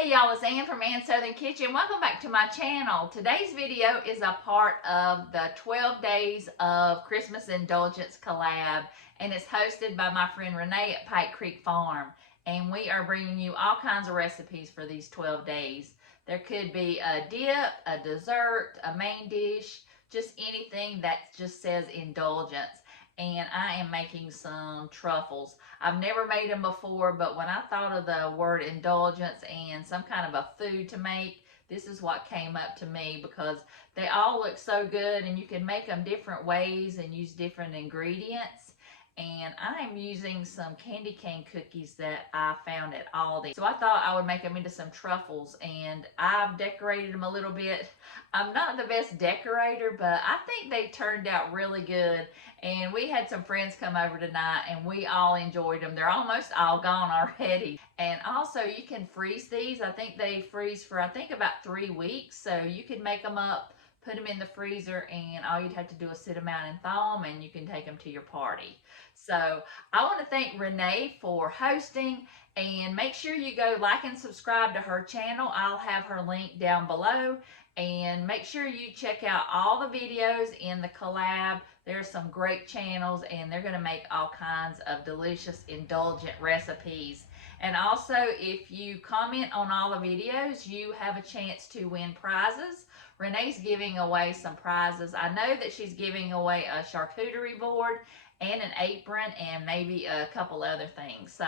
Hey y'all, it's Ann from Ann's Southern Kitchen. Welcome back to my channel. Today's video is a part of the 12 Days of Christmas Indulgence collab, and it's hosted by my friend Renee at Pike Creek Farm. And we are bringing you all kinds of recipes for these 12 days. There could be a dip, a dessert, a main dish, just anything that just says indulgence. And I am making some truffles. I've never made them before, but when I thought of the word indulgence and some kind of a food to make, this is what came up to me because they all look so good and you can make them different ways and use different ingredients. And I am using some candy cane cookies that I found at Aldi. So I thought I would make them into some truffles, and I've decorated them a little bit. I'm not the best decorator, but I think they turned out really good. And we had some friends come over tonight and we all enjoyed them. They're almost all gone already. And also you can freeze these. I think they freeze for about 3 weeks. So you can make them up, put them in the freezer, and all you'd have to do is sit them out and thaw them, and you can take them to your party. So I want to thank Renee for hosting, and make sure you go like and subscribe to her channel. I'll have her link down below, and make sure you check out all the videos in the collab. There's some great channels, and they're going to make all kinds of delicious, indulgent recipes. And also, if you comment on all the videos, you have a chance to win prizes. Renee's giving away some prizes. I know that she's giving away a charcuterie board and an apron and maybe a couple other things. So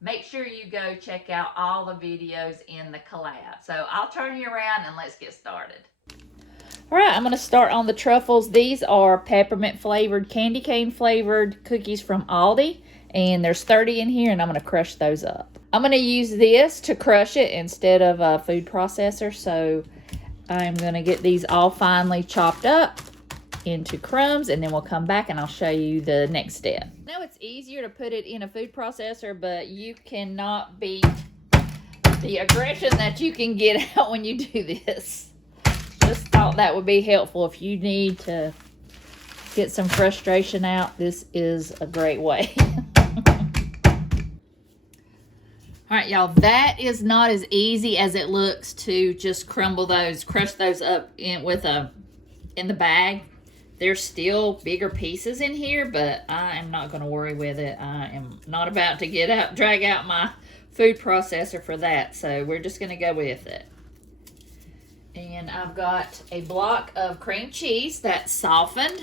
make sure you go check out all the videos in the collab. So I'll turn you around and let's get started. All right, I'm going to start on the truffles. These are peppermint flavored, candy cane flavored cookies from Aldi. And there's 30 in here, and I'm going to crush those up. I'm going to use this to crush it instead of a food processor. So I'm going to get these all finely chopped up into crumbs, and then we'll come back and I'll show you the next step. I know it's easier to put it in a food processor, but you cannot beat the aggression that you can get out when you do this. Just thought that would be helpful if you need to get some frustration out. This is a great way. All right, y'all, that is not as easy as it looks to just crumble those, crush those up in the bag. There's still bigger pieces in here, but I am not going to worry with it. I am not about to drag out my food processor for that, so we're just going to go with it. And I've got a block of cream cheese that's softened,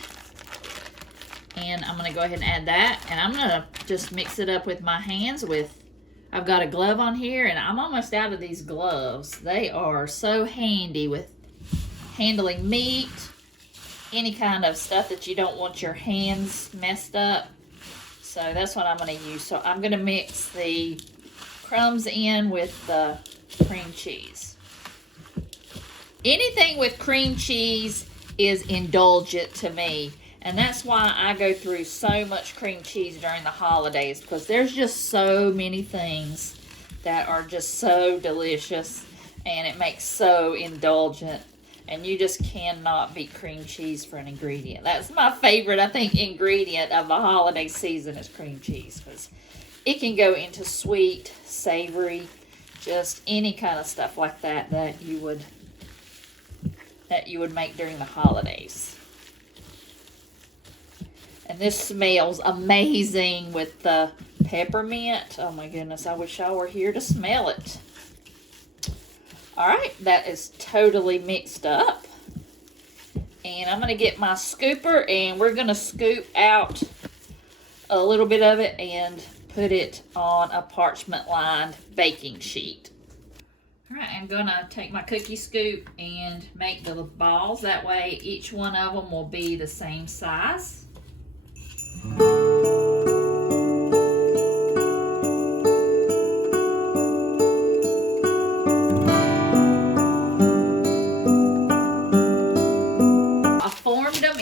and I'm going to go ahead and add that, and I'm going to just mix it up with my hands I've got a glove on here, and I'm almost out of these gloves. They are so handy with handling meat, any kind of stuff that you don't want your hands messed up. So that's what I'm going to use. So I'm going to mix the crumbs in with the cream cheese. Anything with cream cheese is indulgent to me. And that's why I go through so much cream cheese during the holidays, because there's just so many things that are just so delicious, and it makes so indulgent. And you just cannot beat cream cheese for an ingredient. That's my favorite, I think, ingredient of the holiday season is cream cheese, because it can go into sweet, savory, just any kind of stuff like that you would make during the holidays. And this smells amazing with the peppermint. Oh my goodness, I wish I were here to smell it. All right, that is totally mixed up. And I'm going to get my scooper, and we're going to scoop out a little bit of it and put it on a parchment-lined baking sheet. All right, I'm going to take my cookie scoop and make the balls. That way, each one of them will be the same size.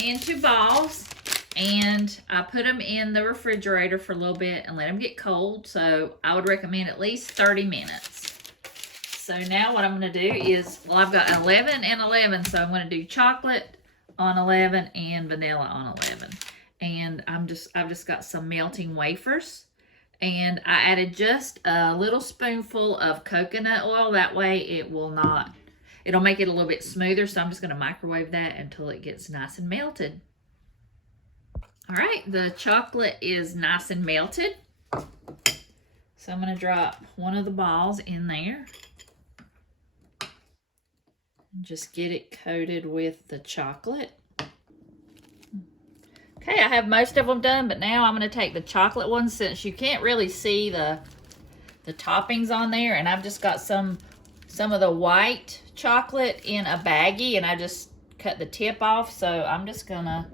Into balls, and I put them in the refrigerator for a little bit and let them get cold. So I would recommend at least 30 minutes. So now what I'm going to do is, well, I've got 11 and 11, so I'm going to do chocolate on 11 and vanilla on 11. And I've just got some melting wafers, And I added just a little spoonful of coconut oil. That way it'll make it a little bit smoother. So I'm just going to microwave that until it gets nice and melted. All right, the chocolate is nice and melted. So I'm going to drop one of the balls in there. Just get it coated with the chocolate. Okay, I have most of them done, but now I'm going to take the chocolate ones since you can't really see the toppings on there. And I've just got some of the white chocolate in a baggie, and I just cut the tip off. So I'm just going to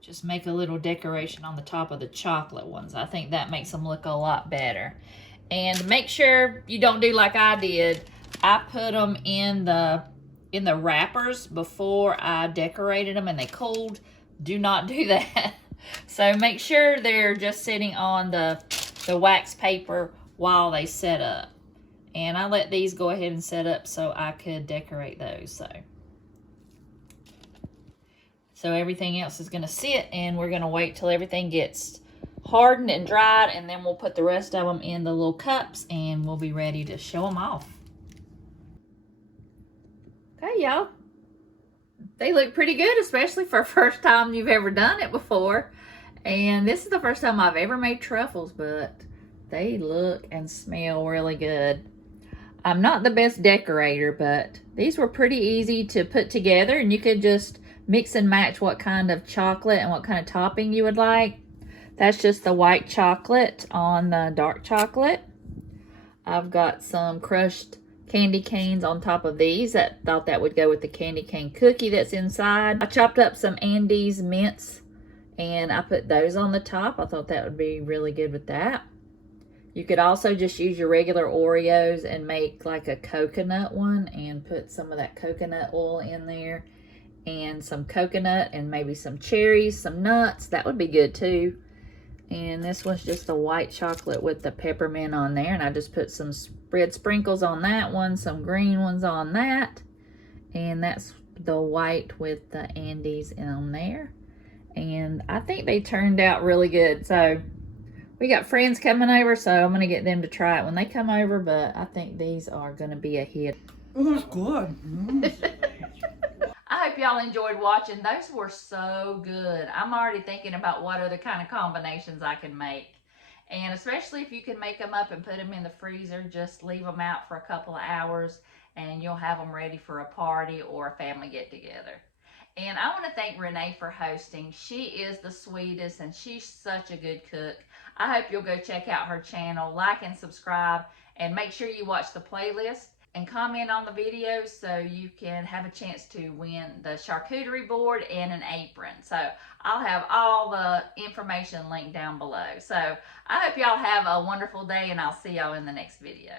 just make a little decoration on the top of the chocolate ones. I think that makes them look a lot better. And make sure you don't do like I did. I put them in the wrappers before I decorated them and they cooled. Do not do that. So make sure they're just sitting on the wax paper while they set up. And I let these go ahead and set up so I could decorate those. So everything else is going to sit, and we're going to wait till everything gets hardened and dried, and then we'll put the rest of them in the little cups and we'll be ready to show them off. Okay, y'all. They look pretty good, especially for first time you've ever done it before. And this is the first time I've ever made truffles, but they look and smell really good. I'm not the best decorator, but these were pretty easy to put together, and you could just mix and match what kind of chocolate and what kind of topping you would like. That's just the white chocolate on the dark chocolate. I've got some crushed candy canes on top of these. I thought that would go with the candy cane cookie that's inside. I chopped up some Andes mints and I put those on the top. I thought that would be really good with that. You could also just use your regular Oreos and make like a coconut one and put some of that coconut oil in there and some coconut and maybe some cherries, some nuts. That would be good too. And this one's just the white chocolate with the peppermint on there. And I just put some red sprinkles on that one, some green ones on that. And that's the white with the Andes on there. And I think they turned out really good. So we got friends coming over, so I'm going to get them to try it when they come over. But I think these are going to be a hit. Oh, that's good. I hope y'all enjoyed watching. Those were so good. I'm already thinking about what other kind of combinations I can make. And especially if you can make them up and put them in the freezer, just leave them out for a couple of hours and you'll have them ready for a party or a family get-together. And I want to thank Renee for hosting. She is the sweetest and she's such a good cook. I hope you'll go check out her channel, like and subscribe, and make sure you watch the playlist and comment on the videos so you can have a chance to win the charcuterie board and an apron. So I'll have all the information linked down below. So I hope y'all have a wonderful day, and I'll see y'all in the next video.